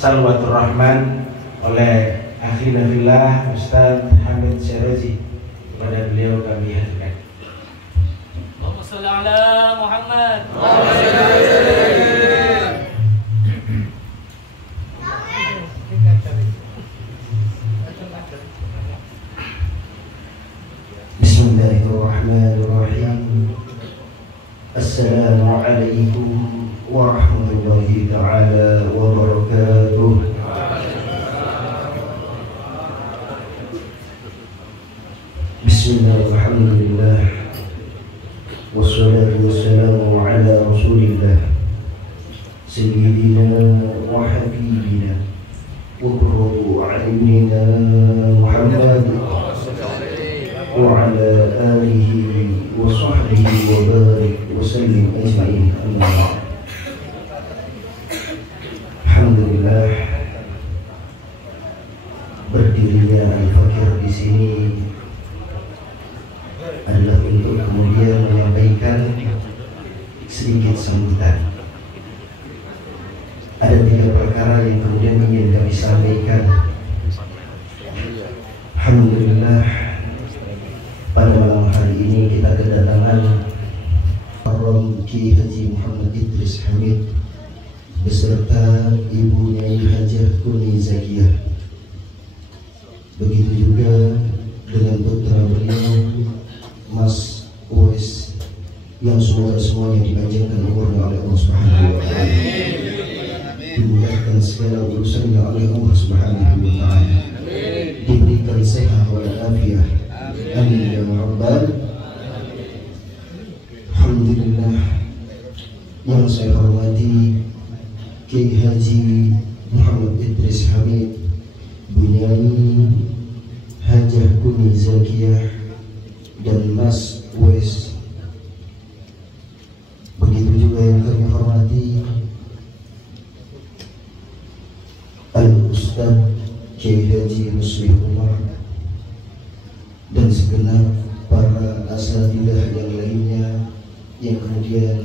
Salwatur Rahman oleh Akhi Nafillah Ustaz Hamid Syarazi. Kepada beliau kami haturkan. Allahumma shalli ala Muhammad. Bismillahirrahmanirrahim. Assalamualaikum warahmatullahi ta'ala wabarakatuh. Bismillahirrahmanirrahim. Wassalatu wassalamu ala rasulillah Sayyidina wa habibina wa qurratu a'yunina Muhammad wa ala alihi wa sahbihi wa barik wa sallim ajma'in. Amma ba'd. Alhamdulillah, berdirinya Al-Fakir di sini adalah untuk kemudian menyampaikan sedikit sambutan. Ada 3 perkara yang kemudian ingin kami sampaikan. Alhamdulillah, pada malam hari ini kita kedatangan Haram Kiai Haji Muhammad Idris Hamid beserta Ibu Nyai Hajah Kuni Zakiyah. Begitu juga dengan putra beliau Mas Uwais yang semuanya dipanjangkan umurnya oleh Allah Subhanahu wa taala. Dimudahkan segala urusannya oleh Allah Subhanahu wa taala. Diberikan sehat walafiat. Amin ya rabbal. Alhamdulillah, yang saya hormati Kiai Haji Muhammad Idris Hamid, Bunyai Hajah Kuni Zakiyah, dan Mas Uwais. Begitu juga yang kami hormati Al-Ustaz Kiai Haji Muslim Umar dan segenap para asatidzah yang lainnya yang kemudian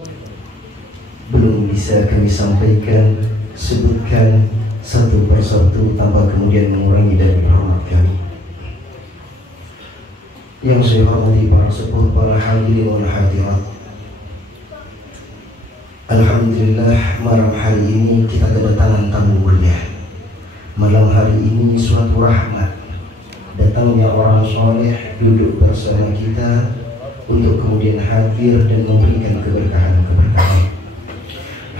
belum bisa kami sampaikan, sebutkan satu persatu tanpa kemudian mengurangi dari hormat kami. Yang saya hormati para sepuh, para hadirin wal hadirat. Alhamdulillah, malam hari ini kita kedatangan tamu mulia. Malam hari ini suatu rahmat, datangnya orang soleh duduk bersama kita untuk kemudian hadir dan memberikan keberkahan-keberkahan.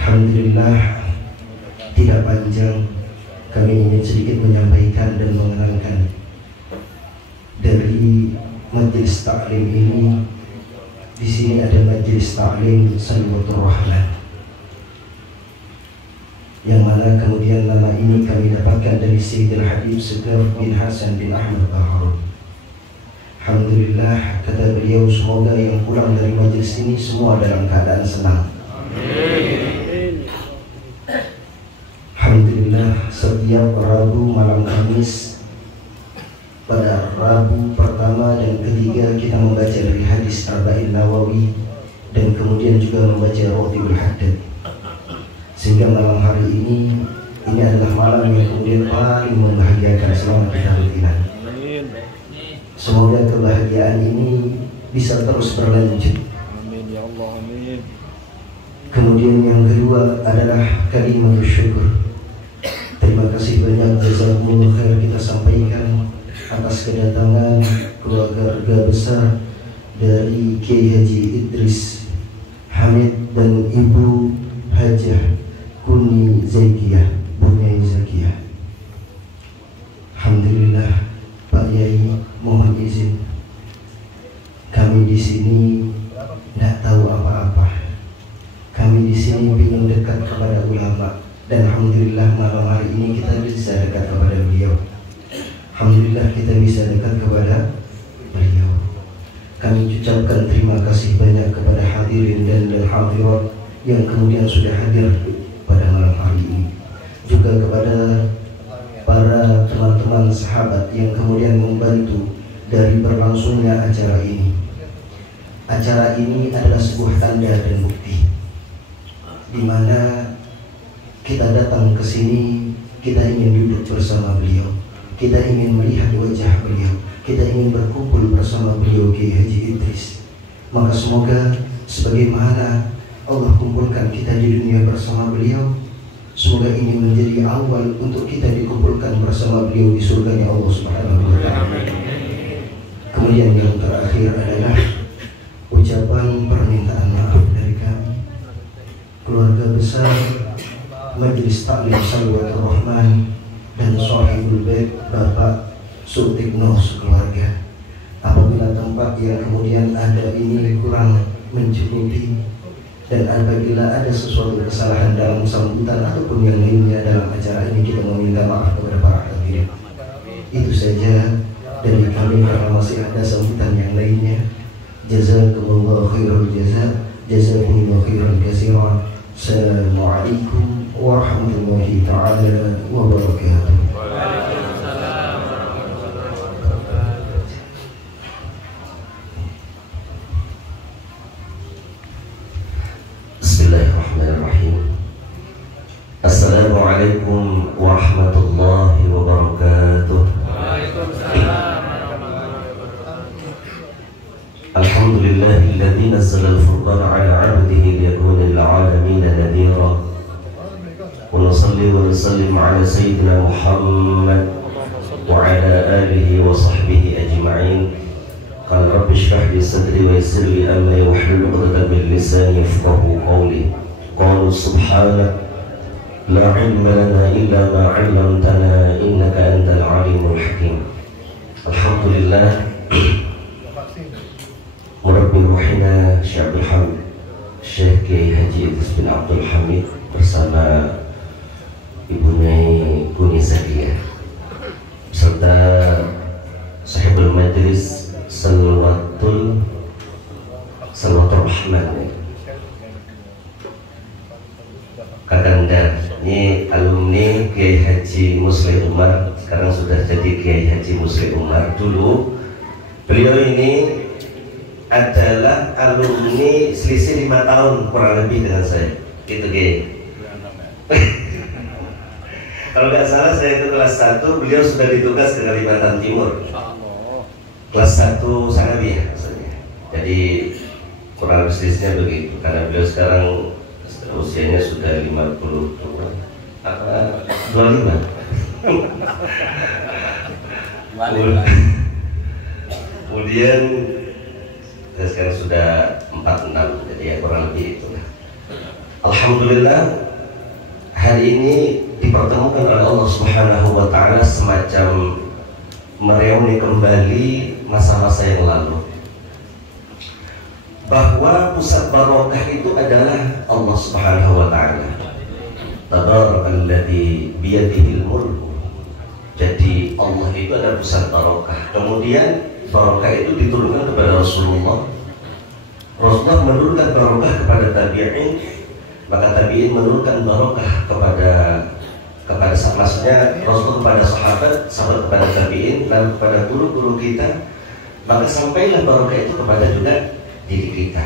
Alhamdulillah, tidak panjang, kami ingin sedikit menyampaikan dan mengenalkan dari majelis taklim ini. Di sini ada majelis taklim Salwatur Rahman, yang mana kemudian nama ini kami dapatkan dari Sayyidil Habib Segar bin Hasan bin Ahmad Bahar. Alhamdulillah, kata beliau, semoga yang pulang dari majelis ini semua dalam keadaan senang. Amin. Alhamdulillah, setiap Rabu malam Kamis, pada Rabu pertama dan ketiga kita membaca dari hadis Arba'in Nawawi dan kemudian juga membaca Rawdhul Haddad. Sehingga malam hari ini adalah malam yang kemudian paling membahagiakan selama kita rutinan. Semoga kebahagiaan ini bisa terus berlanjut. Amin ya Allah, amin. Kemudian yang kedua adalah kalimat syukur. Terima kasih banyak jazakumullah khair kita sampaikan atas kedatangan keluarga besar dari Kiai Haji Idris Hamid dan Ibu Hajah Kuni Zakiyah, Bunyai Zakiyah. Alhamdulillah, Pak Yai, mohon izin, kami di sini tidak tahu apa-apa. Kami di sini ingin dekat kepada ulama, dan alhamdulillah malam hari ini kita bisa dekat kepada beliau. Alhamdulillah kita bisa dekat kepada beliau. Kami ucapkan terima kasih banyak kepada hadirin dan hadirat yang kemudian sudah hadir pada malam hari ini. Juga kepada para teman-teman sahabat yang kemudian membantu dari berlangsungnya acara ini. Acara ini adalah sebuah tanda dan bukti di mana kita datang ke sini, kita ingin duduk bersama beliau, kita ingin melihat wajah beliau, kita ingin berkumpul bersama beliau Kiai Haji Idris. Maka semoga sebagaimana Allah kumpulkan kita di dunia bersama beliau, semoga ini menjadi awal untuk kita dikumpulkan bersama beliau di surganya Allah Subhanahu wa Ta'ala. Kemudian yang terakhir adalah ucapan permintaan maaf dari kami, keluarga besar Majelis Taklim Salwatur Rahman dan Shahibul Bait Bapak Sutikno sekeluarga. Apabila tempat yang kemudian ada ini kurang mencukupi, dan apabila ada sesuatu kesalahan dalam sambutan ataupun yang lainnya dalam acara ini, kita meminta maaf kepada para hadirin. Itu saja dari kami, karena masih ada sambutan yang lainnya. Jazakumullah khairul jaza, jazakumullah khairan katsiran. Assalamualaikum warahmatullahi taala wabarakatuh. Bismillahirrahmanirrahim. Assalamualaikum warahmatullahi wabarakatuh. Alhamdulillahilladzi nazzala al-furqana 'ala 'abdihi liyakuna lil-'alamin nadhira. Wa nusalli wa nusallim 'ala sayyidina Muhammad wa 'ala alihi wa sahbihi ajma'in. Qala rabbi shrah li sadri wa yassir li amri wahlul 'uqdatam min lisani yafqahu qawli. Qalu subhanak la 'ilma lana illa ma 'allamtana innaka antal 'alimul hakim. Alhamdulillah, Murabbi Ruhina Syekh Hamid, Syekh Kiai Haji Idris bin Abdul Hamid bersama Ibu Nyai Guni Zakia serta Sahibul Majlis Salwatur Rahman, Kakanda. Ini alumni Kiai Haji Musli Umar, sekarang sudah jadi Kiai Haji Musli Umar. Dulu beliau ini adalah alumni selisih 5 tahun kurang lebih dengan saya. Gitu Kiai. Kalau nggak salah saya itu kelas 1, beliau sudah ditugas ke Kalimantan Timur. Kelas 1 sanawiyah maksudnya. Jadi kurang lebih selisihnya begitu, karena beliau sekarang usianya sudah 25. Kemudian saya sekarang sudah 46, jadi ya kurang lebih itu. Alhamdulillah, hari ini dipertemukan oleh Allah Subhanahu wa Ta'ala semacam mereuni kembali masa-masa yang lalu, bahwa pusat barokah itu adalah Allah Subhanahu wa Ta'ala. Tabarakalladzi biyadihil mulku. Jadi Allah itu adalah pusat barokah. Kemudian barokah itu diturunkan kepada Rasulullah. Rasulullah menurunkan barokah kepada tabi'in, maka tabi'in menurunkan barokah kepada maksudnya Rasulullah kepada sahabat, sahabat kepada tabi'in, dan kepada guru-guru kita, maka sampailah barokah itu kepada juga diri kita.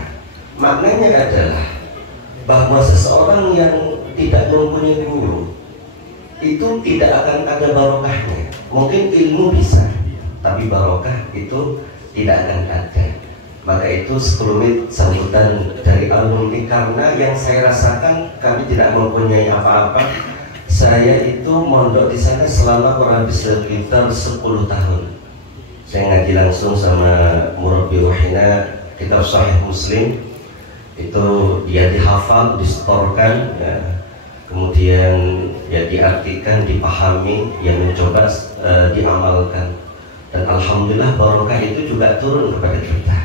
Maknanya adalah bahwa seseorang yang tidak mempunyai guru itu tidak akan ada barokahnya. Mungkin ilmu bisa, tapi barokah itu tidak akan ada. Maka itu sekelumit sambutan dari alumni, karena yang saya rasakan kami tidak mempunyai apa-apa. Saya itu mondok di sana selama kurang lebih sekitar 10 tahun. Saya ngaji langsung sama Murabbi Ruhina kitab Sahih Muslim, itu dia dihafal, disetorkan, ya. Kemudian ya diartikan, dipahami, yang mencoba diamalkan, dan alhamdulillah barokah itu juga turun kepada kita.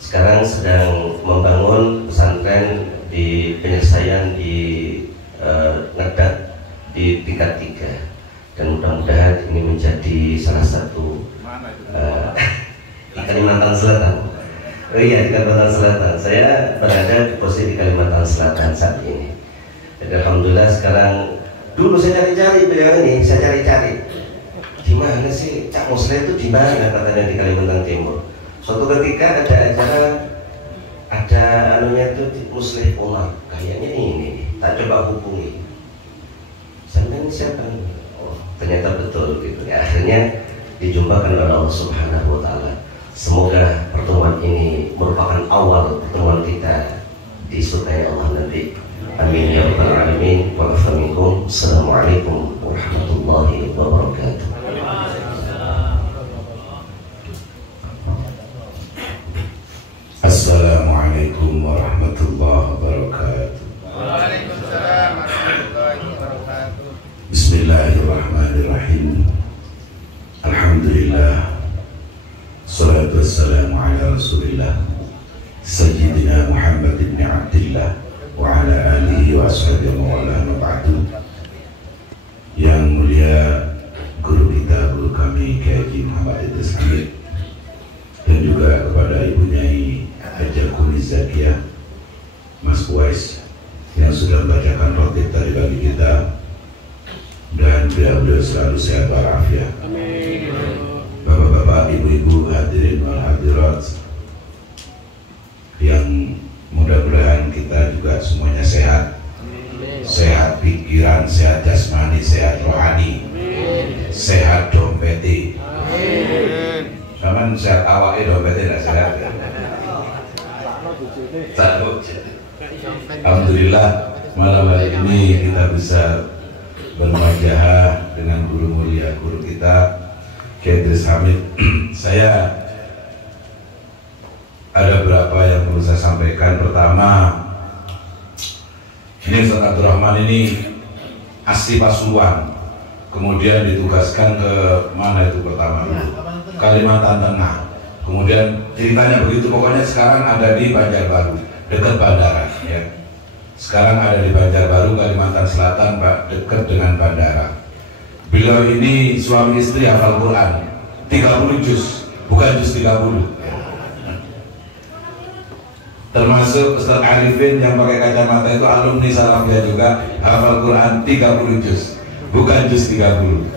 Sekarang sedang membangun pesantren di penyelesaian di Ngedat di tingkat 3, dan mudah-mudahan ini menjadi salah satu di Kalimantan Selatan. Oh iya, di Kalimantan Selatan. Saya berada di posisi di Kalimantan Selatan saat ini. Jadi alhamdulillah sekarang, dulu saya cari-cari beliau ini, saya cari-cari di mana sih Cak Musli itu, di mana katanya di Kalimantan Timur. Suatu ketika ada acara, ada anunya itu Musli Umar, kayaknya ini, tak coba hubungi. Sampai siapa? Oh, ternyata betul gitu ya. Akhirnya dijumpakan oleh Allah Subhanahu wa taala. Semoga pertemuan ini merupakan awal pertemuan kita di surga Allah nanti. Amin ya rabbal alamin. Wa afaminkum. Assalamualaikum warahmatullahi wabarakatuh. Assalamualaikum warahmatullahi wabarakatuh. Waalaikumsalam warahmatullahi wabarakatuh. Bismillahirrahmanirrahim. Alhamdulillah. Salatu wassalamu ala Rasulillah Sayyidina Muhammad ibn Abdillah wa ala alihi wa ashabihi wa ala ba'du. Yang mulia guru kita, guru kami Kiai Haji Muhammad Idris Hamid, dan juga kepada Ibu Nyai Haja Kumis Zakiyah, Mas Kuwais yang sudah membacakan khotib tadi bagi kita, dan beliau selalu sehat walafiat. Bapak-bapak, ibu-ibu, hadirin wal hadirat yang mudah-mudahan kita juga semuanya sehat. Sehat pikiran, sehat jasmani, sehat rohani, sehat dompeti. Cuman sehat awake dompeti tidak sehat. Alhamdulillah malam hari ini kita bisa bermuajahah dengan guru mulia, guru kita Kiai Idris Hamid. Saya ada beberapa yang perlu saya sampaikan. Pertama, ini Ustaz Abdul Rahman ini asli Pasuruan, kemudian ditugaskan ke mana itu pertama dulu? Kalimantan Tengah. Kemudian ceritanya begitu, pokoknya sekarang ada di Banjarbaru, dekat bandara ya. Sekarang ada di Banjarbaru, Kalimantan Selatan, dekat dengan bandara. Beliau ini suami istri hafal Quran 30 juz, bukan juz 30 ya. Termasuk Ustaz Arifin yang pakai kacamata itu alumni Salafiyah juga, hafal Quran 30 juz, bukan juz 30.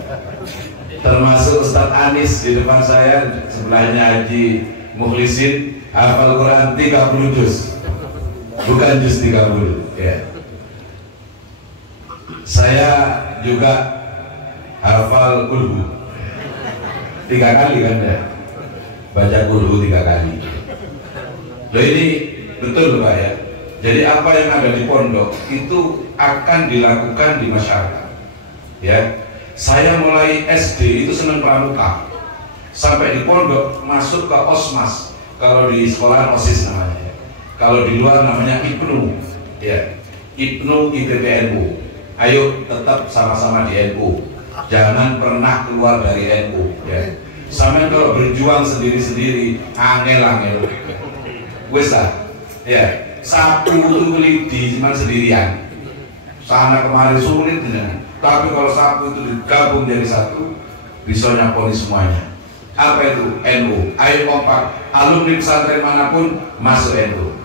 Termasuk Ustaz Anis di depan saya, sebelahnya Haji Mukhlisin, hafal Quran 30 juz, bukan juz 30 ya. Saya juga hafal kulhu 3 kali kan ya, baca kulhu 3 kali. Loh, ini betul Pak ya. Jadi apa yang ada di pondok itu akan dilakukan di masyarakat ya. Saya mulai SD itu senang pramuka, sampai di pondok masuk ke OSMAS, kalau di sekolah OSIS namanya ya. Kalau di luar namanya IPNU ya, IPNU IPPNU. Ayo tetap sama-sama di NU, jangan pernah keluar dari NU ya. Sampai kalau berjuang sendiri-sendiri angel-angel wes lah ya. Sapu itu lidi cuma sendirian, sana kemari sulit ya. Tapi kalau sapu itu digabung jadi satu, bisa nyaponi semuanya. Apa itu? NU. Ayo kompak, alumni pesantren manapun masuk NU.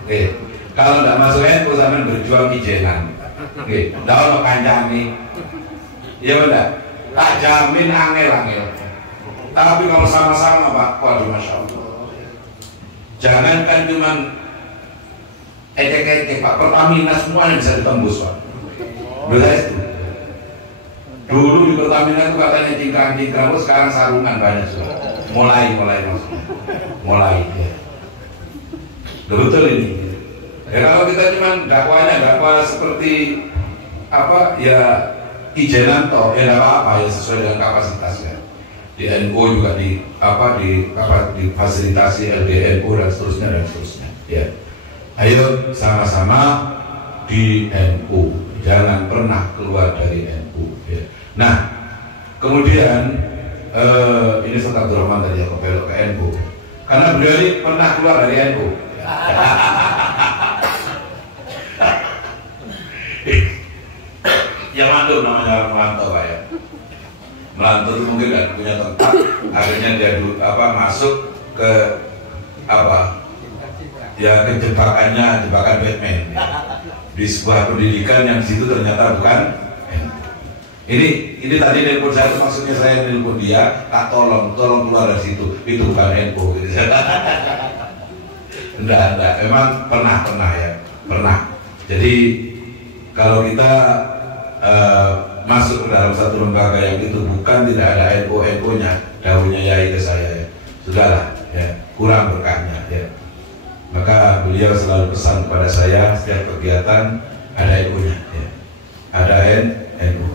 Kalau tidak masuk NU, sampai berjuang ijenan. Dalam kancang nih, ya benar. Tak jamin angel-angel. Tapi kalau sama-sama Pak, waduh masya Allah. Jangankan cuman ecek-ecek Pak, Pertamina semuanya bisa ditembus Pak. Betul itu. Dulu di Pertamina itu katanya cingkrang-cingkrang, sekarang sarungan banyak sudah. Mulai maksudnya. Ya. Betul ini. Ya kalau kita cuma dakwah seperti apa ya, ijenan toh, ya apa-apa ya, sesuai dengan kapasitasnya. Di NU juga difasilitasi LDNU dan seterusnya. Ya. Ayo sama-sama di NU, jangan pernah keluar dari NU. Ya. Nah, kemudian ini Ustaz Abdul Rahman tadi yang belok ke NU, karena beliau ini pernah keluar dari NU. Ya mantu namanya orang merantau Pak ya. Merantau itu mungkin nggak punya tempat, akhirnya dia masuk ke ya jebakan Batman ya. Di sebuah pendidikan yang situ ternyata bukan. Ini tadi nelpon saya, maksudnya saya nelpon dia, tak tolong keluar dari situ, itu bukan NU gitu. Enggak, memang pernah ya, pernah. Jadi kalau kita masuk ke dalam satu lembaga yang itu bukan tidak ada NU-nya, dahulunya Yai ke saya ya. Sudahlah ya, kurang berkahnya ya. Maka beliau selalu pesan kepada saya setiap kegiatan ada NU-nya ya. Ada NU.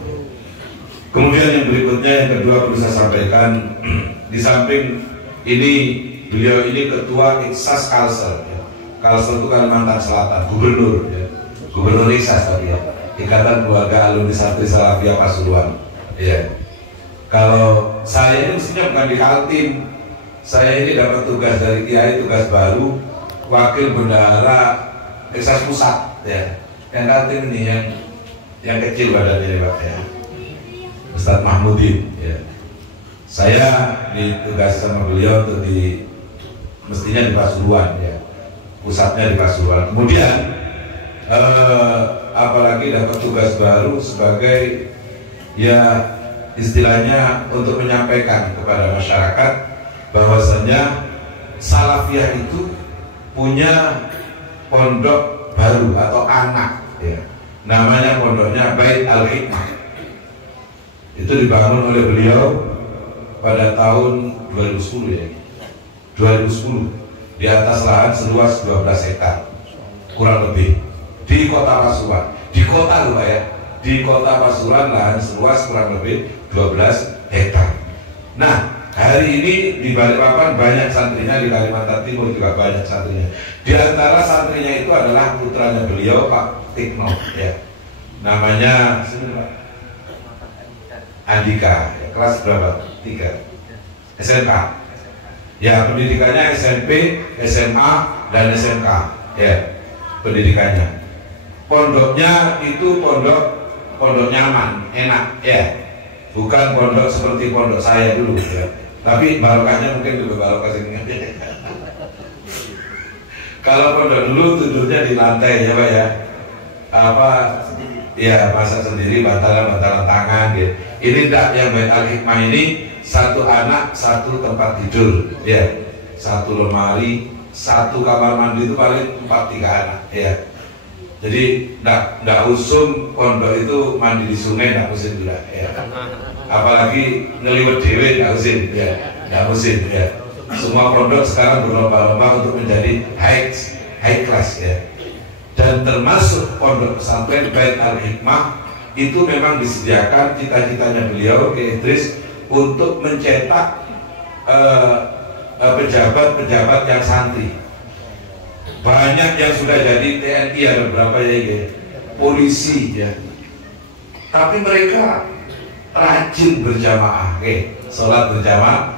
Kemudian yang berikutnya yang kedua perlu saya sampaikan, di samping ini beliau ini ketua Iksas Kalsel ya. Kalsel itu Kalimantan Selatan, gubernur ya. Gubernur Iksas tadi ya. Ikatan Keluarga Alumni Santri Salafiyah Pasuruan ya. Kalau saya ini mestinya bukan di Kaltim, saya ini dapat tugas dari Kiai, tugas baru wakil bendahara Iksas Pusat ya. Yang Kaltim ini yang kecil badannya Pak ya, Ustadz Mahmudin ya. Saya ditugas sama beliau untuk mestinya di Pasuruan ya, pusatnya di Pasuruan. Kemudian apalagi dapat tugas baru sebagai ya istilahnya untuk menyampaikan kepada masyarakat bahwasanya Salafiyah itu punya pondok baru atau anak ya. Namanya pondoknya Bait Al-Hikmah. Itu dibangun oleh beliau pada tahun 2010 ya. 2010 di atas lahan seluas 12 hektar kurang lebih di kota Pasuruan, di kota luar ya, di kota Pasuruan lahan seluas kurang lebih 12 hektar. Nah, hari ini di Balikpapan banyak santrinya, di Kalimantan Timur juga banyak santrinya. Di antara santrinya itu adalah putranya beliau Pak Tikno ya. Namanya Andika, ya, kelas berapa? 3 SMK. Ya, pendidikannya SMP, SMA, dan SMK ya, pendidikannya. Pondoknya itu pondok nyaman, enak ya, bukan pondok seperti pondok saya dulu ya. Tapi barokahnya mungkin lebih barokah sini. Kalau pondok dulu tidurnya di lantai ya Pak ya, apa ya, masak sendiri, bantalan tangan gitu. Ini enggak, yang Bait Al-Hikmah ini satu anak satu tempat tidur ya, satu lemari, satu kamar mandi, itu paling 4-3 anak ya. Jadi nggak usum pondok itu mandi di sungai, nggak musim juga ya. Apalagi ngeliwet dewe nggak musim ya, nggak musim ya. Semua pondok sekarang berlomba-lomba untuk menjadi high class ya. Dan termasuk pondok pesantren Bait Al-Hikmah itu memang disediakan, cita-citanya beliau Ki Idris untuk mencetak pejabat-pejabat yang santri. Banyak yang sudah jadi TNI, ada berapa ya, polisi ya. Tapi mereka rajin berjamaah, sholat berjamaah.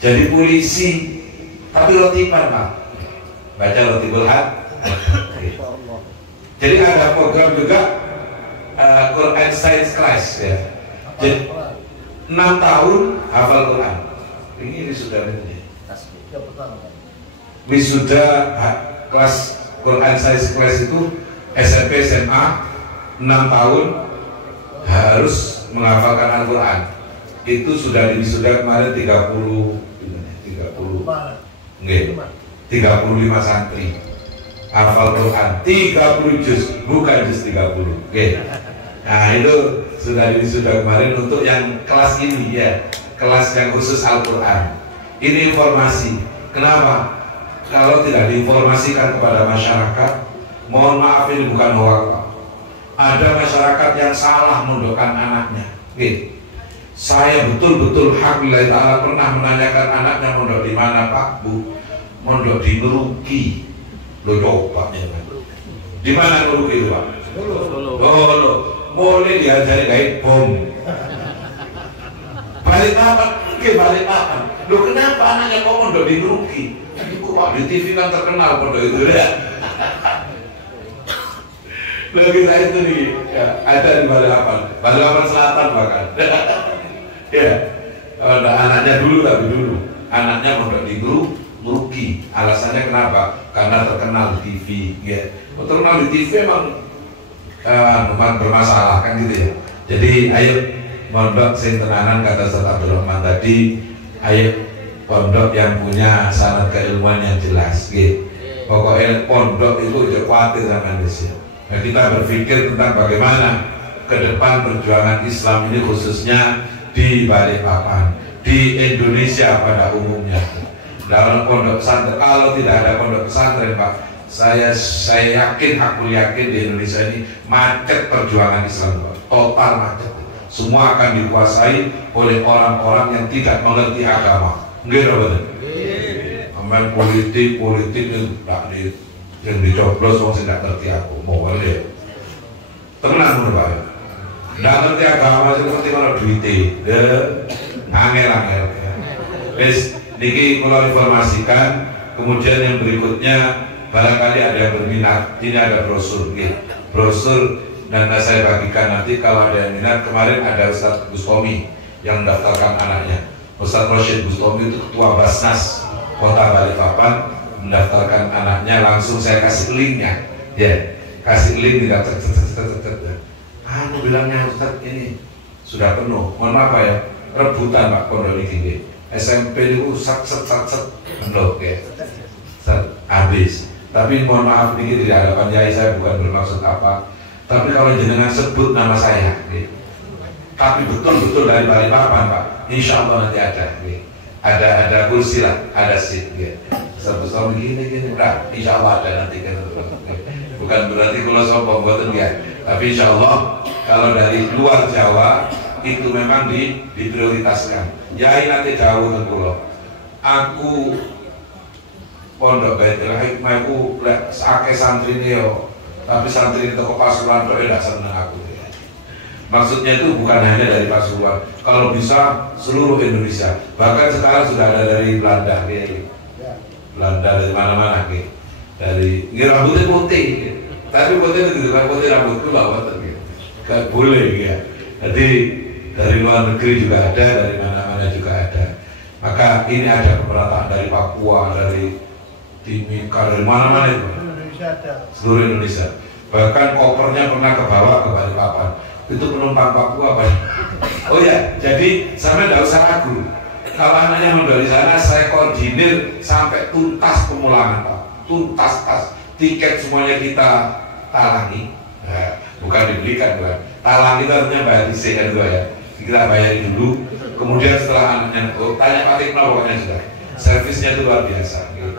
Jadi polisi, tapi rotiban Pak, baca rotibul had. Jadi ada program juga Quran Science Class ya. Jadi 6 tahun hafal Quran. Ini sudah wisuda kelas Quran Science Class itu SMP SMA 6 tahun harus menghafalkan Al-Quran. Itu sudah diwisuda kemarin 35 santri hafal Quran 30 juz, bukan juz 30. Nah itu sudah diwisuda kemarin untuk yang kelas ini ya, kelas yang khusus Al-Quran. Ini informasi. Kenapa? Kalau tidak diinformasikan kepada masyarakat, mohon maaf ini bukan hoax Pak. Ada masyarakat yang salah mondokkan anaknya. Saya betul-betul alhamdulillah ta'ala pernah menanyakan anaknya mondok di mana Pak Bu? Mondok di Ngeruki. Lo coba ya kan? Di mana Ngeruki itu Pak? Lo boleh diajari kayak bom. Balikpapan, Balikpapan. Lo kenapa anaknya kok mondok di Ngeruki? Wah, di TV kan terkenal pondok itu ya. Lalu kita itu nih ya, ada di Balikpapan Selatan bahkan. Ya, anaknya dulu anaknya mondok di Ngeruki. Alasannya kenapa? Karena terkenal di TV. Ya, terkenal di TV emang bermasalah kan gitu ya. Jadi ayo mondok sing tenanan kata Ustaz Abdul Rahman tadi, ayo pondok yang punya sanad keilmuan yang jelas gitu. Pokoknya pondok itu udah khawatir sama Indonesia. Nah, kita berpikir tentang bagaimana ke depan perjuangan Islam ini khususnya di Balikpapan, di Indonesia pada umumnya. Dalam pondok pesantren, kalau tidak ada pondok pesantren Pak, saya yakin, aku yakin di Indonesia ini macet perjuangan Islam Pak, total macet. Semua akan dikuasai oleh orang-orang yang tidak mengerti agama. Enggak betul. Main politik itu tak di yang dicoblos orang tidak ngerti aku mau ya. Tenang menurut Pak. Tidak ngerti agama itu seperti mana duitnya, angel. Wes, niki kalau informasikan. Kemudian yang berikutnya barangkali ada yang berminat. Ini ada brosur, brosur dan saya bagikan nanti kalau ada yang minat. Kemarin ada Ustadz Bustomi yang mendaftarkan anaknya. Ustadz Rashid Bustomi itu ketua Basnas Kota Balikpapan, mendaftarkan anaknya. Langsung saya kasih linknya, ya, kasih link tidak bilangnya Ustadz ini sudah penuh. Mohon maaf ya, rebutan Pak pondok ini. SMP itu set penuh ya, habis. Tapi mohon maaf dikit di hadapan Yai, saya bukan bermaksud apa. Tapi kalau jenengan sebut nama saya, tapi betul-betul dari Balikpapan Pak, insya Allah nanti ada. Ada kursi lah, ada seat ya. Sebesar begini, nah, insya Allah ada nanti kan. Bukan berarti kalau sombong buatan ya. Tapi insya Allah kalau dari luar Jawa itu memang diprioritaskan. Yai nanti jauh tentu. Aku pondok Baitul Hikmah aku sakit santri ini yo. Tapi santri itu kok Pasuruan kok tidak seneng aku. Maksudnya itu bukan hanya dari Pasuruan, kalau bisa seluruh Indonesia. Bahkan sekarang sudah ada dari Belanda, Belanda dari mana-mana, dari rambutnya putih, tapi putih itu bukan putih rambutku bawa, gak boleh ya. Jadi dari luar negeri juga ada, dari mana-mana juga ada. Maka ini ada pemerataan dari Papua, dari Timika, dari mana-mana itu, seluruh Indonesia. Bahkan kopernya pernah kebawa ke Balikpapan. Itu penumpang Papua Pak. Oh ya, jadi sampai tidak usah ragu. Kalau anaknya mau dari sana, saya koordinir sampai tuntas pemulangan Pak. Tuntas, tiket semuanya kita talangi. Nah, bukan dibelikan Pak. Talangi itu artinya bayar isi kan juga ya. Kita bayari dulu. Kemudian setelah anaknya, tanya Pak Tikno pokoknya sudah. Servisnya itu luar biasa. Gitu.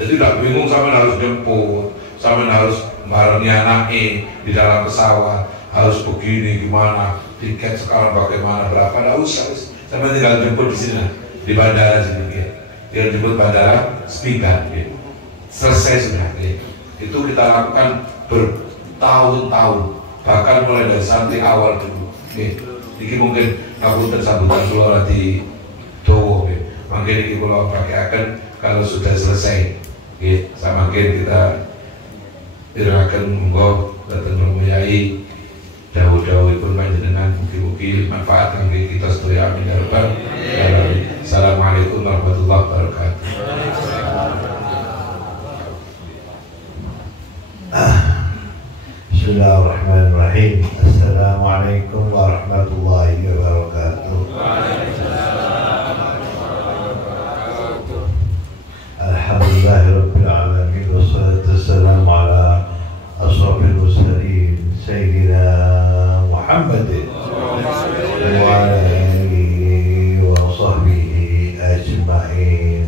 Jadi tidak bingung sampai harus jemput, sampai harus barengi anaknya di dalam pesawat. Harus begini gimana, tiket sekarang bagaimana, berapa, nggak usah, sampai tinggal jemput di sini, di bandara sini, ya. Tinggal jemput bandara Sepinggan, ya. Selesai sudah, ya. Itu kita lakukan bertahun-tahun, bahkan mulai dari santri awal dulu, ya. Ini mungkin ngapunten sambutan keluar di Dowo, ya. Mungkin ini kalau pakai akan kalau sudah selesai, ya. Sama kita akan menggo datang memuyai. Jauh-jauh pun panjenengan mugi-mugi manfaat bagi kita sedaya amin ya rabbal alamin. Assalamualaikum warahmatullahi wabarakatuh. Bismillahirrahmanirrahim. Assalamualaikum warahmatullahi wabarakatuh. Alhamdulillahirabbil alamin wassalatu wassalamu ala asrofil mursalin sayyidina Muhammadin wa ala alihi wa sahbihi ajma'in.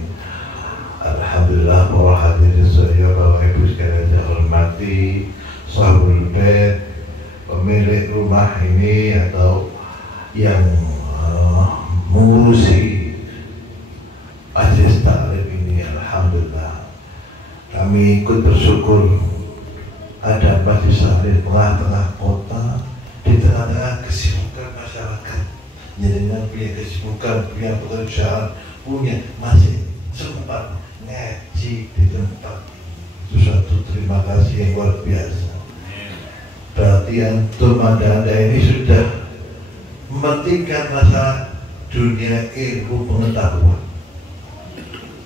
Alhamdulillah, para hadirin saya, Bapak Ibu sekalian saya hormati, sahabat bait, pemilik rumah ini atau yang mengurusi majelis taklim ini. Alhamdulillah, kami ikut bersyukur ada majelis taklim tengah-tengah kota, di tengah-tengah kesibukan masyarakat. Jadinya punya kesibukan, punya pekerjaan, punya masih sempat ngaji di tempat. Itu suatu terima kasih yang luar biasa. Berarti antum anda ini sudah mementingkan masalah dunia ilmu pengetahuan.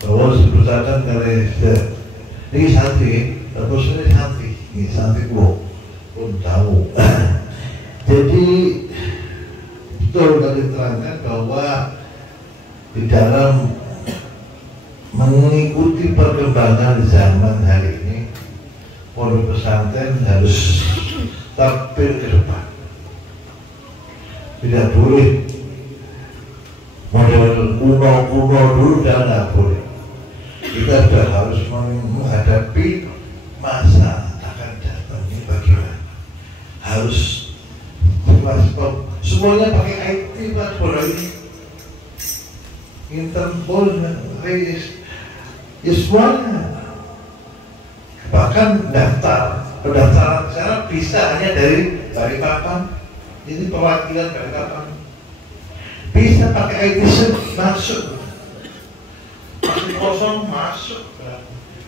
Bahwa sebesarkan kali ini santri, terus ini santri pun tahu. Jadi betul tadi terangkan bahwa di dalam mengikuti perkembangan zaman hari ini, pondok pesantren harus tampil ke depan. tidak boleh model kuno dulu, dan nggak boleh. Kita sudah harus menghadapi masa akan datang ini. Bagaimana? Harus semuanya pakai IT, Mas. Bola ini Interpol, ya semuanya. Bahkan pendaftaran sekarang bisa hanya dari Balikpapan. Ini perwakilan Balikpapan bisa pakai IT masuk, masih kosong masuk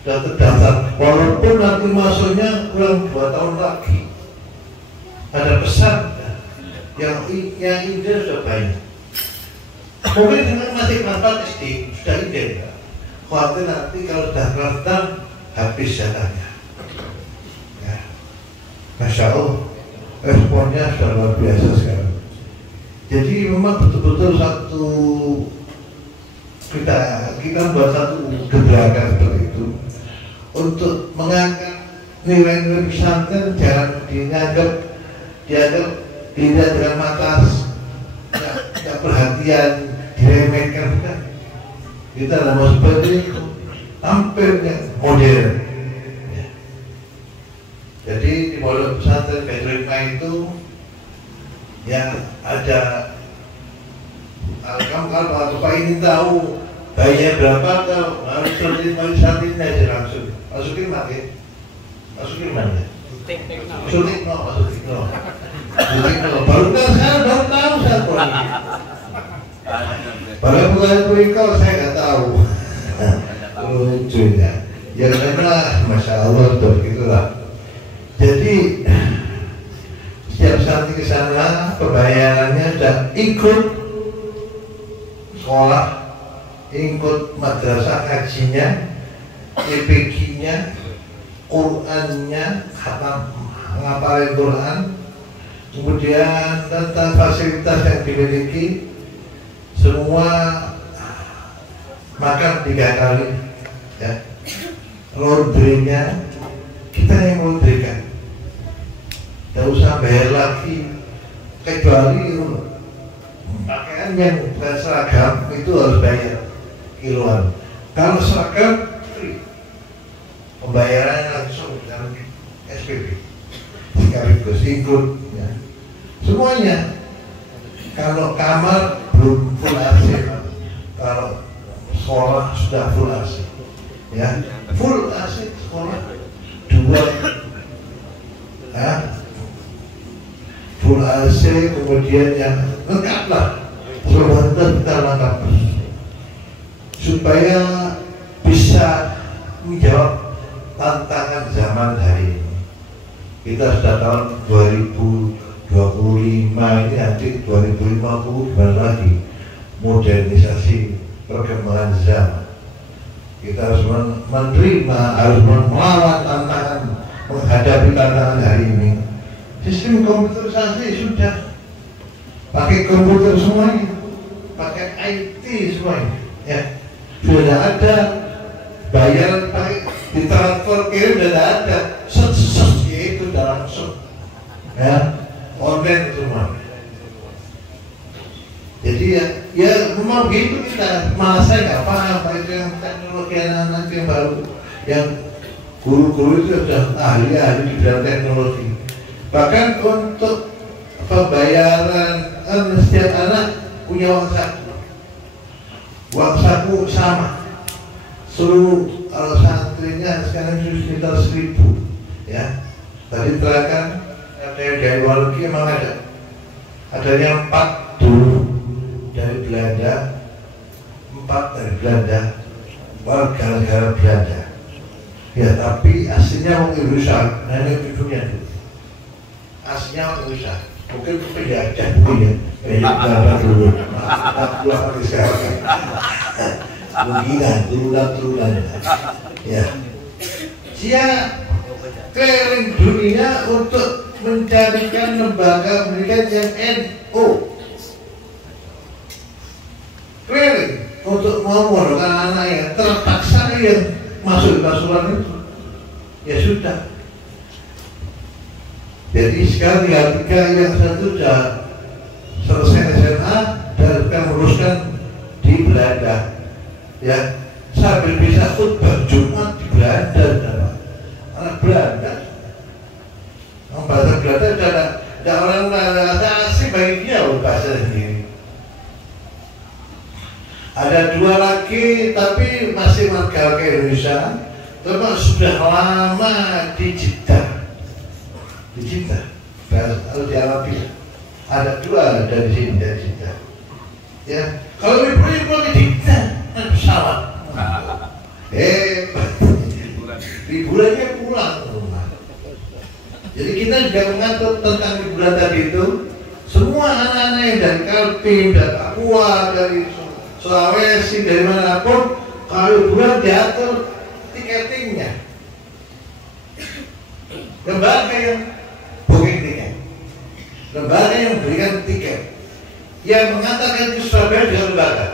dan terdaftar. Walaupun nanti masuknya kurang 2 tahun lagi, ada pesan yang ide sudah banyak. Mungkin dengan masih kelas SD sudah ide, khawatir nanti kalau sudah kelas 6 habis jatahnya. Ya. Masya Allah, responnya sudah luar biasa sekarang. Jadi memang betul-betul kita buat satu gebrakan seperti itu untuk mengangkat nilai-nilai pesantren. Jangan dianggap tidak dengan mata tidak perhatian, diremehkan, bukan. Kita mau seperti itu, hampir modern. Ya. Jadi di pondok pesantren Badrul Hikmah itu yang ada, kalau Bapak ini tahu bayarnya berapa, atau harus masukin aja langsung, masukin mana? Masukin baru tahu satu ini. Pada bulan berikut saya nggak tahu. Lucunya, ya karena Masya Allah begitulah. Jadi setiap santri ke sana pembayarannya sudah ikut sekolah, ikut madrasah ngajinya, EPG-nya, Qurannya, khatam ngapalin Quran, kemudian tentang fasilitas yang dimiliki, semua makan 3 kali, ya. Laundry-nya kita yang laundrykan. Tidak usah bayar lagi, kecuali pakaian yang bukan seragam itu harus bayar kiloan. Kalau seragam free, pembayarannya langsung dengan SPP sekaligus ikut, ya. Semuanya. Kalau kamar belum full AC, kalau sekolah sudah full AC, ya. Full AC sekolah 2, ya. Full AC, kemudian yang lengkap lah, semuanya kita lengkap supaya bisa menjawab tantangan zaman hari ini. Kita sudah tahun 2025 ini, nanti 2050 gimana lagi modernisasi perkembangan zaman. Kita harus menerima, harus melawan tantangan, menghadapi tantangan hari ini. Sistem komputerisasi sudah pakai komputer semuanya, pakai IT semuanya, ya. Sudah ada bayar pakai ditransfer kirim, sudah ada itu sudah langsung, ya, online semua. Jadi ya memang gitu kita. Malah saya nggak paham apa itu yang teknologi anak-anak yang baru, yang guru-guru itu sudah ahli-ahli di bidang teknologi. Bahkan untuk pembayaran setiap anak punya uang saku sama. Seluruh santrinya sekarang sekitar 1000, ya. Tadi terangkan ada yang dari luar negeri memang ada yang 4 dulu dari Belanda, 4 dari Belanda, warga negara Belanda. Ya, tapi aslinya orang Indonesia, hanya hidupnya dulu. Aslinya orang Indonesia, mungkin penjajah punya, penjajah dulu, pulang lagi sekarang. Mungkinan turunan, ya. Dia keliling dunia untuk mencarikan lembaga pendidikan yang NO, keliling untuk memondokkan anak yang terpaksa yang masuk pasukan itu, ya sudah. Jadi sekarang tinggal 3, yang satu sudah selesai ya sambil bisa khutbah Jumat di Belanda, anak Belanda, bahasa Belanda ada orang asing bagi dia bahasa sendiri. Ada 2 lagi tapi masih warga Indonesia, tapi sudah lama di Jeddah. Di Jeddah, harus di Arabia. Ada 2 dari sini, dari Jeddah. Ya, kalau libur di Jeddah, pesawat. Liburannya pulang ke rumah. Jadi kita juga mengatur tentang liburan tadi itu. Semua anak-anak yang dari Kaltim, dari Papua, dari Sulawesi, dari manapun, kalau liburan diatur tiketingnya. Lembaga yang booking tiket, lembaga yang memberikan tiket, yang mengatakan itu Surabaya dengan lembaga.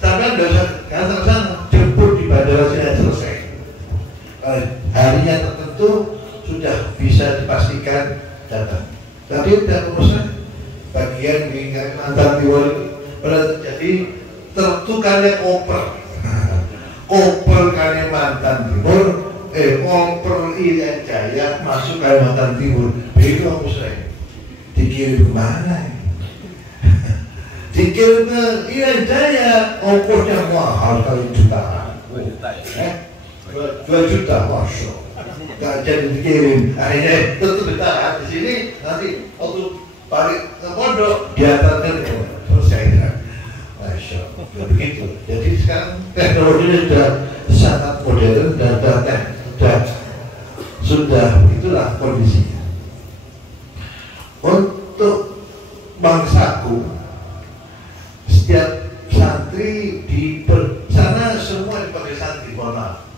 Sampai tidak usah kantor sana, jemput di bandara sudah selesai. Harinya tertentu sudah bisa dipastikan datang. Tapi tidak urusan bagian di Kalimantan Timur pada terjadi tertukarnya koper. Koper Kalimantan Timur, koper Irian Jaya masuk Kalimantan Timur. Bingung saya, dikirim kemana? Dikirim ke Irian Jaya, ongkosnya mahal kali jutaan. 2 juta, masya. Gak jadi dikirim. Akhirnya tentu ditahan di sini. Nanti waktu balik ke pondok diantarkan selesai. Masya Allah, begitu. Jadi sekarang teknologi sudah sangat modern dan sudah itulah kondisinya. Untuk bangsaku, setiap santri di sana semua dipakai santri, mohon maaf.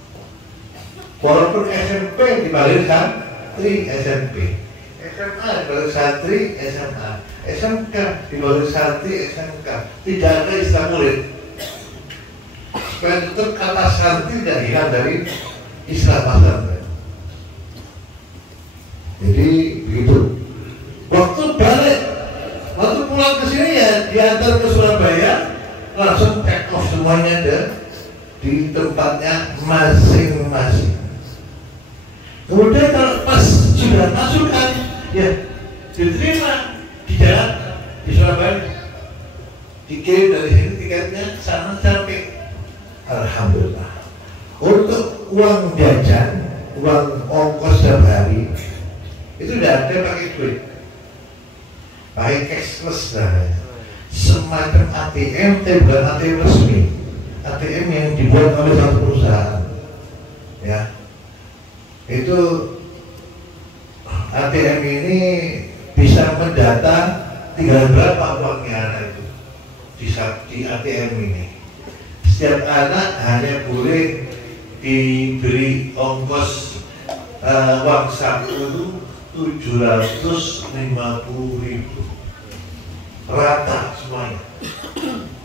Walaupun SMP dipanggil santri SMP, SMA dipanggil santri SMA, SMK dipanggil santri SMK. Tidak ada istilah murid. Supaya tetap kata santri tidak hilang dari istilah pesantren. Jadi begitu. Waktu balik, waktu pulang ke sini ya diantar ke Surabaya, langsung take off semuanya ada di tempatnya masing-masing. Kemudian kalau pas sudah masuk kan, ya diterima di jalan di Surabaya, dikirim dari sini tiketnya sana sampai. Alhamdulillah. Untuk uang jajan, uang ongkos setiap hari itu tidak ada pakai duit, pakai cashless lah. Semacam ATM, tapi bukan ATM resmi, ATM yang dibuat oleh satu perusahaan. Ya, itu ATM ini bisa mendata tinggal berapa uangnya anak itu di ATM ini. Setiap anak hanya boleh diberi ongkos uang saku itu 750.000 rata semuanya,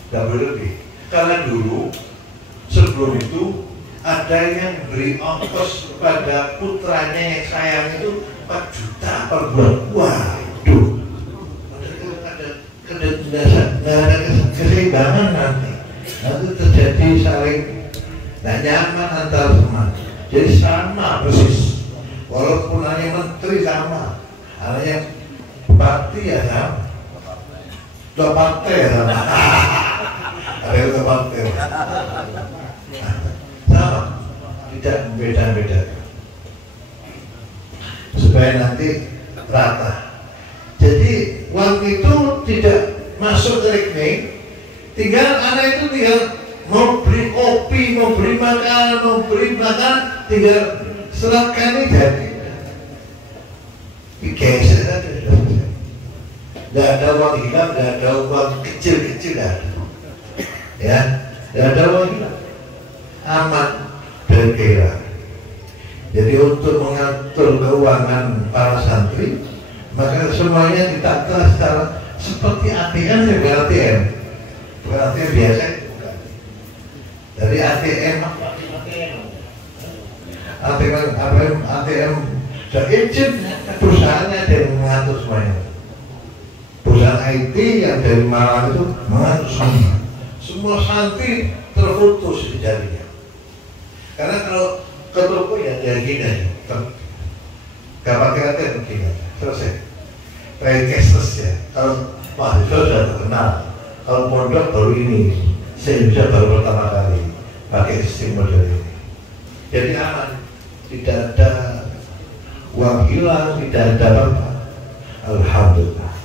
tidak boleh lebih. Karena dulu sebelum itu ada yang beri ongkos kepada putranya yang sayang itu 4 juta per bulan. Waduh, ada keseimbangan nanti terjadi saling tidak nyaman antar teman. Jadi sama persis, walaupun hanya menteri sama, hanya bupati ya sama, dua partai ya sama, ada yang dua partai sama, tidak beda-beda, supaya nanti rata. Jadi uang itu tidak masuk ke rekening, tinggal anak itu tinggal mau beli kopi, mau beli makan, tinggal serahkan ini jadi digeser saja. Tidak ada uang hilang, tidak ada uang kecil-kecil, tidak ada. Ya, tidak ada uang hilang, aman dan kira. Jadi untuk mengatur keuangan para santri, maka semuanya ditata secara seperti ATM, bukan ATM, bukan ATM biasa. Dari ATM dan izin perusahaannya ada yang mengatur semuanya. Perusahaan IT yang dari Malang itu mengatur semua santri terputus di jarinya. Karena kalau ke toko ya gini, gak pakai ATM gini, selesai. Kayak cashless ya. Kalau mahasiswa sudah terkenal, kalau pondok baru ini, se-Indonesia baru pertama kali pakai sistem model ini. Jadi aman, tidak ada uang hilang, tidak ada apa-apa. Alhamdulillah.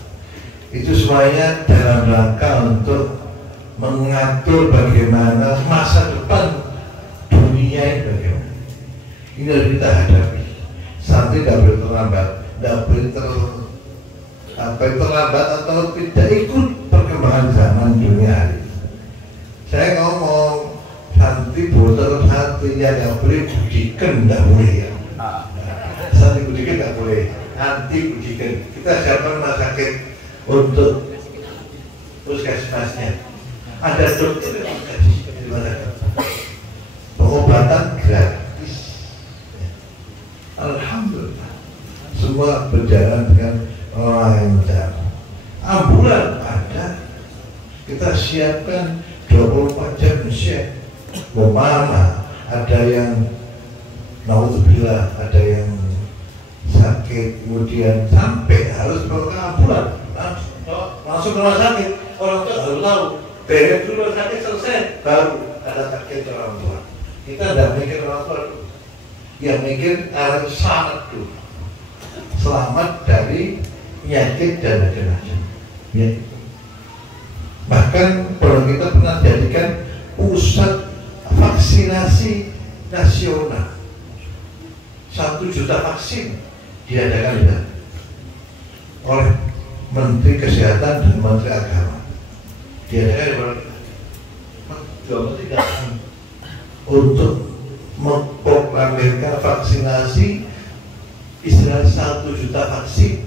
Itu semuanya dalam rangka untuk mengatur bagaimana masa depan dunia ini bagaimana. Ini harus kita hadapi. Santri tidak boleh terlambat, tidak boleh terlambat atau tidak ikut perkembangan zaman dunia hari ini. Saya ngomong santri bodoh santrinya tidak boleh budikan, tidak boleh ya. Santri budikan tidak boleh, anti budikan. Kita siapkan rumah sakit untuk puskesmasnya. Ada dokter pengobatan gratis. Alhamdulillah, semua berjalan dengan lancar. Ambulan ada, kita siapkan 24 jam siap. Mama ada yang naudzubillah, ada yang sakit, kemudian sampai harus bawa ambulan, langsung ke rumah sakit. Orang tua harus tahu, beres dulu rumah sakit selesai, baru ada sakit orang tua. Kita tidak mikir orang tua dulu, yang mikir harus selamat dulu, selamat dari penyakit dan macam-macam. Ya. Bahkan kalau kita pernah jadikan pusat vaksinasi nasional, 1 juta vaksin diadakan ya, oleh Menteri Kesehatan dan Menteri Agama. Diadakan untuk memproklamirkan vaksinasi istilah 1 juta vaksin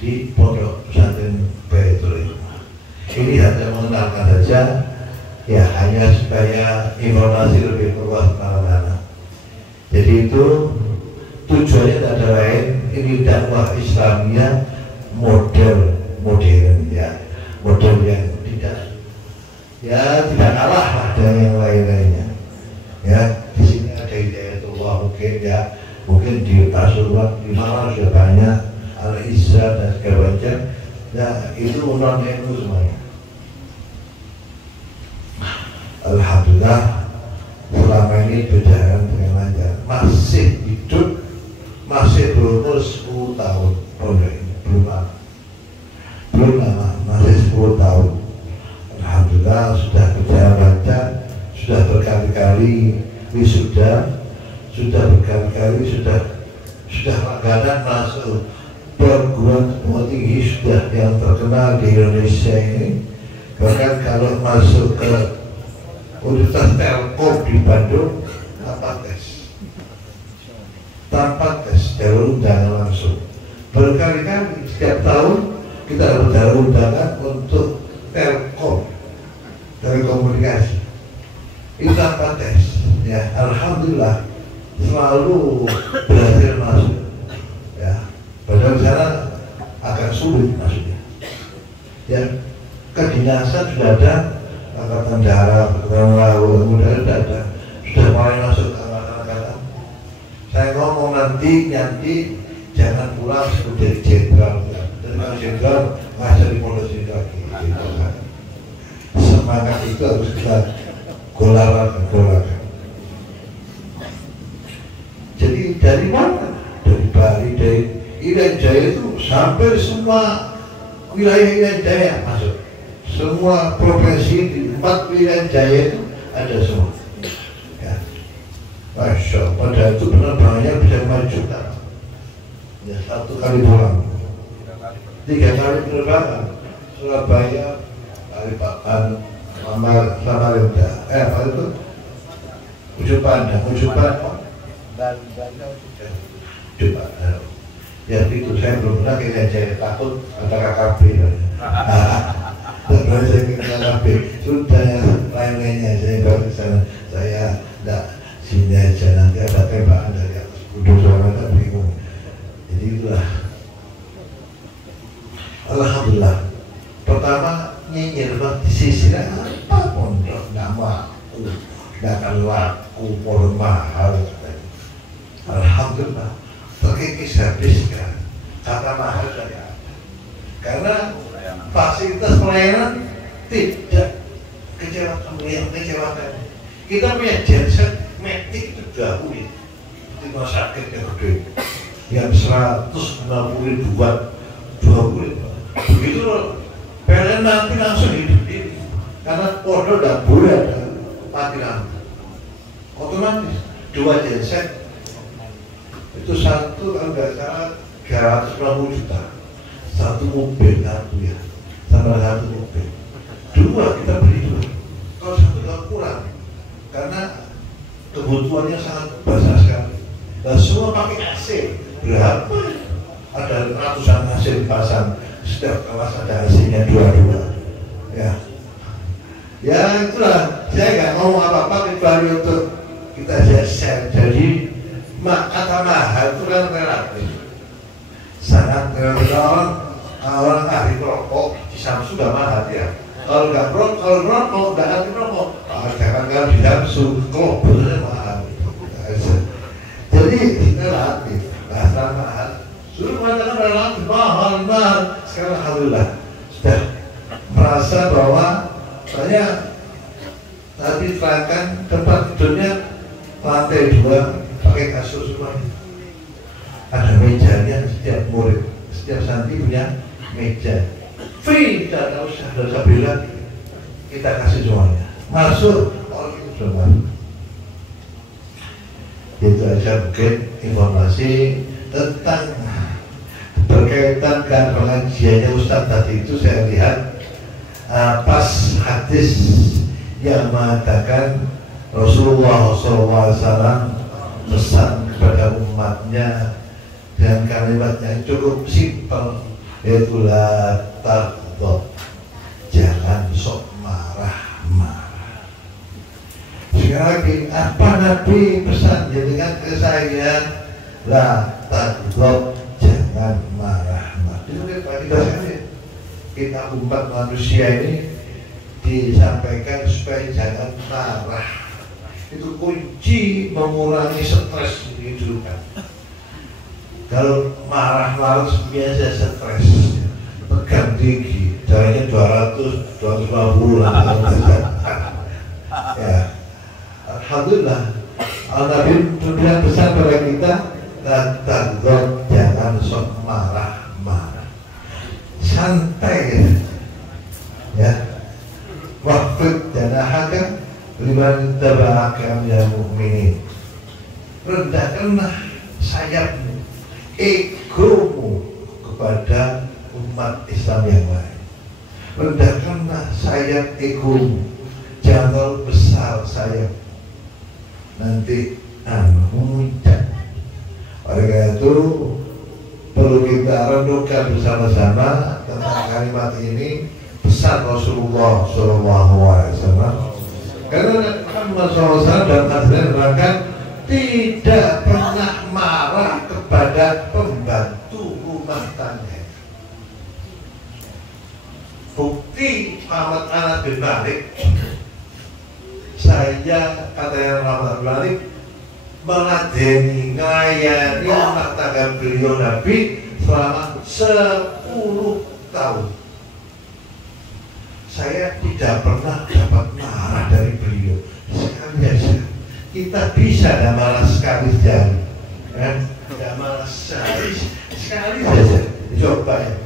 di Pondok Pesantren Baitul Hikmah. Ini hanya mengenalkan saja, ya hanya supaya informasi lebih luas mana-mana. Jadi itu tujuannya tidak ada lain, ini dakwah Islamiyah modern ya, model yang tidak kalah ada yang lain-lainnya. Ya, di sini ada Hidayatullah mungkin di Pasuruan di mana sudah banyak Al-Isra dan segala macam. Nah, itu non-NU semuanya. Alhamdulillah selama ini berjalan dengan lancar, masih hidup, masih berumur 10 tahun pondok ini, belum lama, masih 10 tahun. Alhamdulillah sudah berjalan lancar, sudah berkali-kali wisuda, sudah berkali-kali sudah langganan masuk perguruan tinggi sudah yang terkenal di Indonesia ini. Bahkan kalau masuk ke Universitas Telkom di Bandung tanpa tes jalur undangan langsung. Berkali-kali setiap tahun kita dapat jalur undangan untuk Telkom, telekomunikasi. Itu tanpa tes. Ya, alhamdulillah selalu berhasil masuk. Ya, padahal sana agak sulit masuknya. Ya, kedinasan sudah ada, angkatan darat, angkatan laut, kemudian sudah mulai masuk ke angkatan. Saya ngomong nanti jangan pulang sebagai jenderal, dari jenderal masih di pondok sini lagi. Semangat itu harus kita golakan. Jadi dari mana? Dari Bali, dari Irian Jaya itu sampai semua wilayah Irian Jaya masuk. Semua provinsi di 4 wilayah Jaya itu ada semua. Ya. Masya Allah, pada itu penerbangannya bisa 5 juta. Ya, 1 kali pulang. 3 kali penerbangan. Surabaya, Balikpapan, Samarinda. Apa itu? Ujung Pandang, dan ya itu saya belum pernah kira Jaya, takut antara KKB. Terus saya kira KKB sudah yang lain-lainnya saya baru ke sana. Saya tidak sini aja, nanti ada tembakan dari atas kudus, orang tak bingung. Jadi itulah. Alhamdulillah. Pertama nyinyir di sisi apa pondok nggak laku, nggak akan laku, pondok mahal. Alhamdulillah terkikis habis kan, kata mahal saya. Karena fasilitas pelayanan tidak kecewakan. Kita punya genset medik itu jauh di rumah sakit yang gede, yang 150 buat 20. Begitu loh, PLN nanti langsung hidup ini, karena pondok tidak boleh ada mati lampu. Otomatis 2 genset itu satu kalau nggak salah 350 juta, satu mobil kartu ya, sama satu mobil. 2 kita beli 2, kalau 1 nggak kurang, karena kebutuhannya sangat besar sekali. Dan semua pakai AC, berapa? Ada ratusan AC dipasang, setiap kelas ada AC-nya 2. Ya, ya itulah. Saya nggak ngomong apa-apa kecuali untuk kita share. Jadi kata mahal itu kan relatif, sangat relatif. Orang ahli rokok di Samsu nggak mahal ya. Kalau nggak rokok, nggak ahli rokok, jangan di Samsu, kalau bener mahal. Jadi relatif, bahasa mahal. Suruh mengatakan relatif mahal. Sekarang alhamdulillah sudah merasa bahwa saya tadi terangkan tempat tidurnya lantai 2. Pakai kasur semua, ada mejanya setiap murid, setiap santri punya meja free, tidak usah bilang, kita kasih semuanya, masuk all itu semua. Itu aja mungkin informasi tentang berkaitan dengan pengajiannya Ustadz tadi itu. Saya lihat pas hadis yang mengatakan Rasulullah SAW pesan kepada umatnya dengan kalimat yang cukup simpel, yaitu la taghdab, jangan sok marah-marah. Sekali lagi, apa Nabi pesan jadikan ke saya? La taghdab, jangan marah-marah. Itu kita umat manusia ini disampaikan supaya jangan marah. Itu kunci mengurangi stres di kehidupan. Kalau marah-marah biasa stres, tegang tinggi, caranya 200, 250 ya. Alhamdulillah, Al-Nabi sudah pesan pada kita, jangan sok marah-marah, santai ya. Waqfid janahaka liman taba'aka minal mu'minin, rendahkanlah sayapmu, egomu kepada umat Islam yang lain. Rendahkanlah sayap egomu, jangan terlalu besar sayap, nanti memuncak. Oleh karena itu perlu kita renungkan bersama-sama tentang kalimat ini, pesan Rasulullah SAW. Karena Muhammad SAW dalam hadisnya menerangkan tidak pernah marah kepada pembantu rumah tangga. Bukti Muhammad Anas bin Malik, saya katanya Muhammad bin Malik meladeni, ngayani rumah tangga beliau Nabi selama 10 tahun. Saya tidak pernah dapat marah dari beliau, sekali aja. Kita bisa tidak marah sekali saja, kan? Tidak marah sekali saja, coba ya.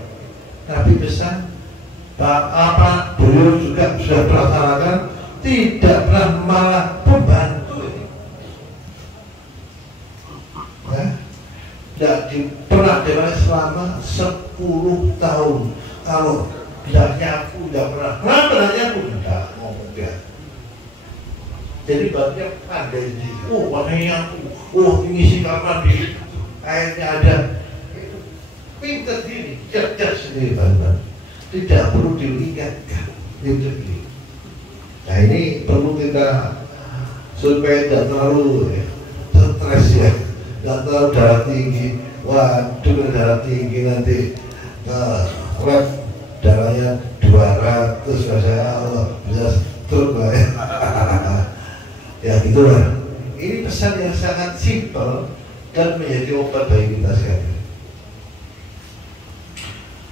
Tapi pesan apa beliau juga sudah melaksanakan, tidak pernah marah pembantu, ya. Tidak pernah dimana selama 10 tahun. Kalau tidak nyapu, tidak pernah nyapu, tidak ngomong dia. Jadi banyak pandai di, warnanya nyapu, ini si kamar di airnya ada. Pintar diri, cerdas sendiri teman-teman. Tidak perlu diingatkan, itu. Nah ini perlu kita supaya tidak terlalu stres ya, tidak terlalu darah tinggi. Waduh, darah tinggi nanti darahnya 200 Masya Allah bisa stroke lah ya. Ya gitulah. Ini pesan yang sangat simpel dan menjadi obat bagi kita sekalian.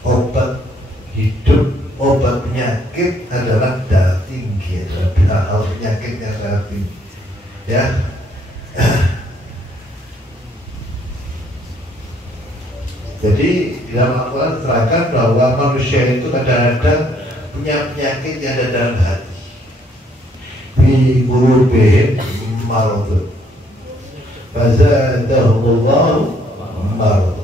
Obat hidup, obat penyakit adalah darah tinggi, adalah penyakit yang darah tinggi. Ya. Jadi dalam Al-Quran terangkan bahwa manusia itu kadang-kadang punya penyakit yang ada dalam hati. Bi qulubihim maradun fazadahumullahu marad.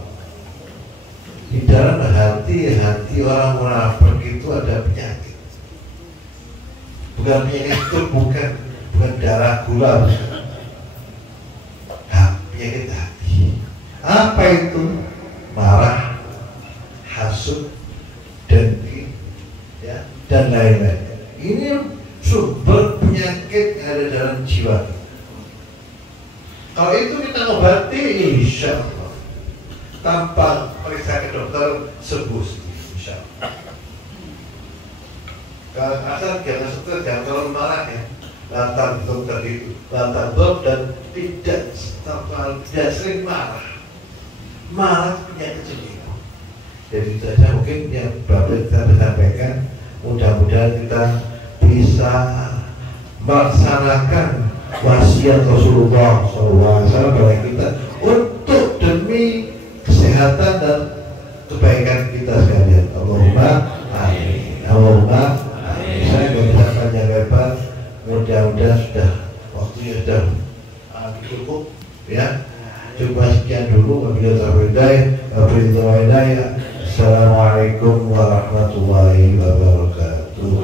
Di dalam hati orang munafik itu ada penyakit. Bukan penyakit itu bukan darah gula, penyakit hati. Apa itu? Marah, hasud, dengki, ya, dan lain-lain. Ini sumber penyakit yang ada dalam jiwa. Kalau itu kita obati, insya Allah tanpa periksa ke dokter sembuh, insya Allah. Kalau asal jangan stres, jangan terlalu marah ya. Lantar dokter itu, lantar dok dan tidak sering marah. Marah penyakit jiwa. Jadi itu saja mungkin yang Bapak kita sampaikan. Mudah-mudahan kita bisa melaksanakan wasiat Rasulullah SAW kepada kita untuk demi kesehatan dan kebaikan kita sekalian. Allahumma amin. Allahumma amin. Saya tidak bisa panjang lebar. Mudah-mudahan sudah waktunya sudah cukup ya. Coba sekian dulu. Wabillahi taufiq. Assalamualaikum warahmatullahi wabarakatuh.